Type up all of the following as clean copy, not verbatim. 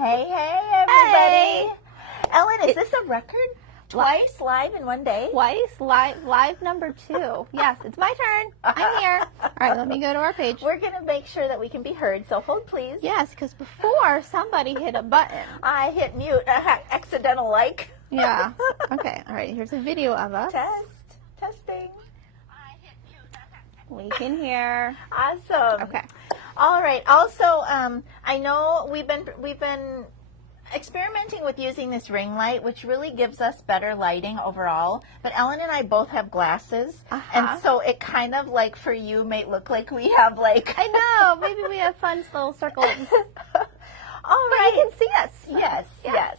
Hey, everybody. Hey. Ellen, is this a record? Twice live in one day? Twice, live number 2. Yes, it's my turn. I'm here. All right, let me go to our page. We're going to make sure that we can be heard, so hold please. Yes, because before somebody hit a button. I hit mute, accidental like. Yeah. Okay, all right, here's a video of us. Testing. We can hear. Awesome. Okay. All right. Also, I know we've been experimenting with using this ring light, which really gives us better lighting overall. But Ellen and I both have glasses, and so it kind of like for you may look like we have like. I know. Maybe we have fun little circles. All right. You can see us. Yes. Yeah. Yes.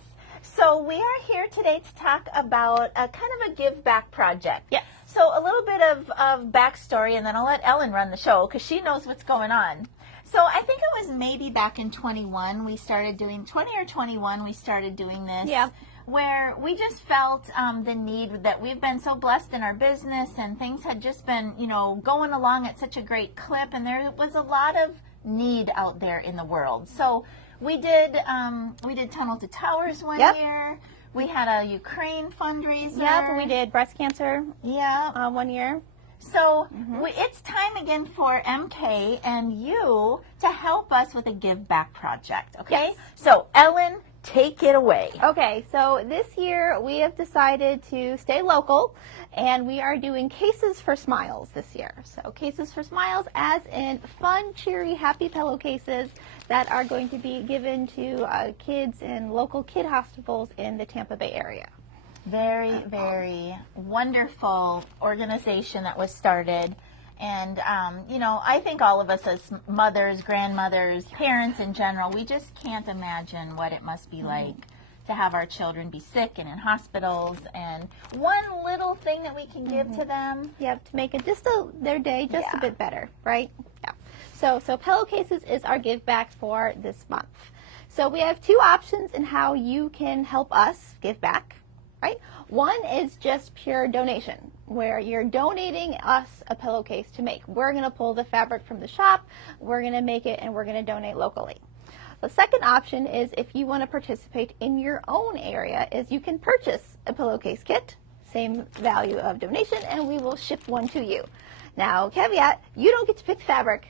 So we are here today to talk about a kind of a give back project. Yes. So a little bit of backstory, and then I'll let Ellen run the show because she knows what's going on. So I think it was maybe back in 21 we started doing, 20 or 21 we started doing this. Yeah. Where we just felt the need that we've been so blessed in our business and things had just been, going along at such a great clip, and there was a lot of need out there in the world. So we did Tunnel to Towers one year. We had a Ukraine fundraiser. Yep, we did breast cancer. Yeah. 1 year. So it's time again for MK and you to help us with a give back project. Okay. Yes. So Ellen, take it away. Okay, so this year we have decided to stay local, and we are doing Cases for Smiles this year. So Cases for Smiles as in fun, cheery, happy pillowcases that are going to be given to kids in local kid hospitals in the Tampa Bay area. Very, very wonderful organization that was started. And, I think all of us as mothers, grandmothers, parents in general, we just can't imagine what it must be like to have our children be sick and in hospitals. And one little thing that we can give to them. Yep, to make it their day just a bit better, right? Yeah. So pillowcases is our give back for this month. So we have 2 options in how you can help us give back. Right? One is just pure donation, where you're donating us a pillowcase to make. We're going to pull the fabric from the shop, we're going to make it, and we're going to donate locally. The second option is if you want to participate in your own area, is you can purchase a pillowcase kit, same value of donation, and we will ship one to you. Now, caveat, you don't get to pick fabric.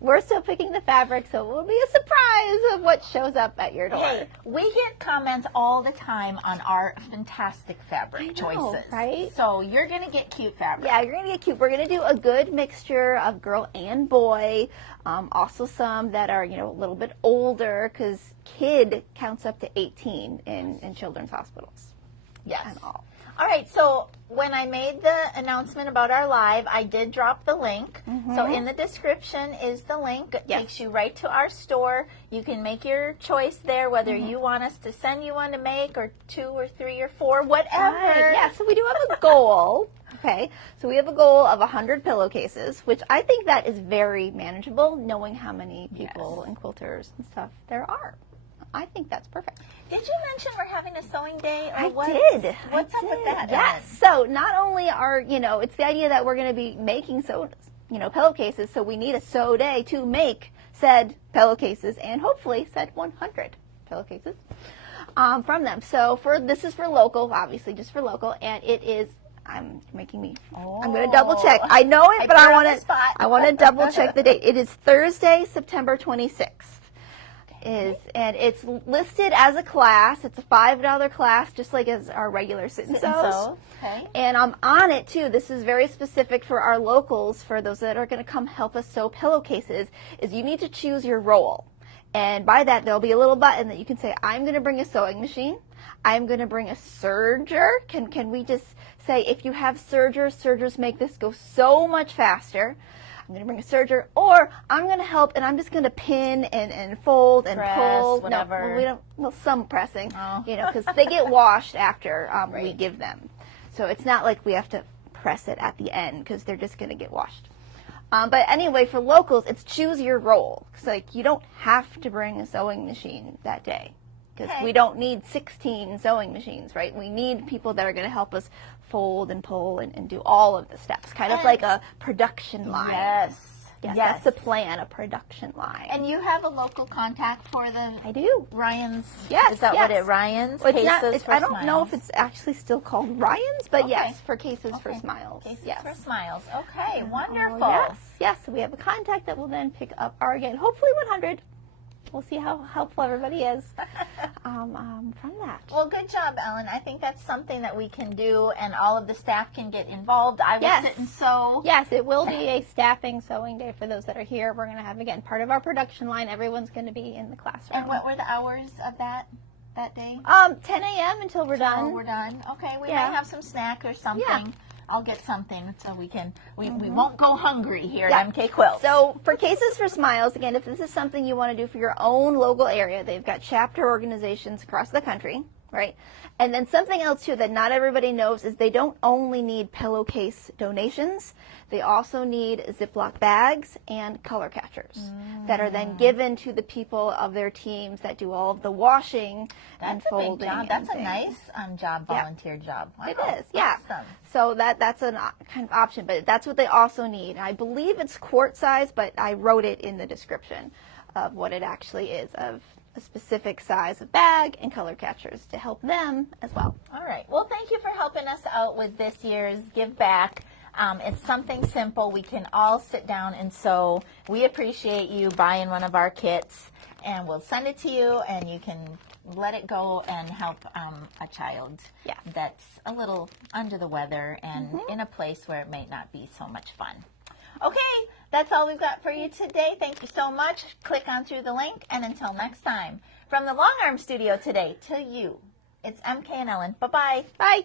We're still picking the fabric, so it will be a surprise of what shows up at your door. Hey, we get comments all the time on our fantastic fabric choices. Right? So you're going to get cute fabric. Yeah, you're going to get cute. We're going to do a good mixture of girl and boy. Also some that are, a little bit older, because kid counts up to 18 in children's hospitals. Yes. And all. All right, so when I made the announcement about our live, I did drop the link. So in the description is the link. It takes you right to our store. You can make your choice there, whether you want us to send you one to make, or 2 or 3 or 4, whatever. Right. Yeah, so we do have a goal. Okay, so we have a goal of 100 pillowcases, which I think that is very manageable, knowing how many people and quilters and stuff there are. I think that's perfect. Did you mention we're having a sewing day? I did. What's up with that? Yes. So not only are, it's the idea that we're going to be making pillowcases, so we need a sew day to make said pillowcases and hopefully said 100 pillowcases from them. So this is for local, obviously just for local, and it is, I'm going to double check. I know it, but I want to double check the date. It is Thursday, September 26th. And it's listed as a class. It's a $5 class, just like as our regular sit and sews. Okay. And I'm on it too. This is very specific for our locals, for those that are going to come help us sew pillowcases, is you need to choose your role. And by that, there'll be a little button that you can say, I'm going to bring a sewing machine. I'm going to bring a serger. Can we just say, if you have sergers make this go so much faster. I'm going to bring a serger, or I'm going to help, and I'm just going to pin and fold and pull. Whatever. No, we don't. Well, some pressing, because they get washed after we give them. So it's not like we have to press it at the end, because they're just going to get washed. But anyway, for locals, it's choose your role. Because you don't have to bring a sewing machine that day, because we don't need 16 sewing machines, right? We need people that are going to help us fold and pull and do all of the steps, kind of like a production line. Yes. Yes, Yes. that's the plan, a production line. And you have a local contact for the I do. Ryan's? Yes, Is that yes. what it, Ryan's? Well, it's not, Cases for I don't know Smiles? if it's actually still called Ryan's, but Okay. yes, for Cases for Okay. Smiles. Cases yes. for Smiles. Okay, Oh, wonderful. yes, yes. So we have a contact that will then pick up our, again, hopefully 100. We'll see how helpful everybody is from that. Well, good job, Ellen. I think that's something that we can do, and all of the staff can get involved. I will Yes. sit and sew. Yes, it will be a staffing sewing day for those that are here. We're going to have, again, part of our production line. Everyone's going to be in the classroom. And what were the hours of that day? 10 a.m. until we're done. Oh, we're done. Okay, we Yeah. might have some snack or something. Yeah. I'll get something so we won't go hungry here Yeah. at MK Quilts. So for Cases for Smiles, again, if this is something you want to do for your own local area, they've got chapter organizations across the country, right? And then something else too that not everybody knows is they don't only need pillowcase donations, they also need Ziploc bags and color catchers that are then given to the people of their teams that do all of the washing and That's a folding. big job. and That's a things. nice job, volunteer job. Wow. It is, yeah. Awesome. So that's a kind of option, but that's what they also need. I believe it's quart size, but I wrote it in the description of what it actually is, of a specific size of bag and color catchers to help them as well. All right. Well, thank you for helping us out with this year's Give Back. It's something simple. We can all sit down and sew. We appreciate you buying one of our kits, and we'll send it to you, and you can let it go and help a child Yes. that's a little under the weather and in a place where it may not be so much fun. Okay, that's all we've got for you today. Thank you so much. Click on through the link, and until next time, from the Long Arm Studio today to you, it's MK and Ellen. Bye-bye. Bye.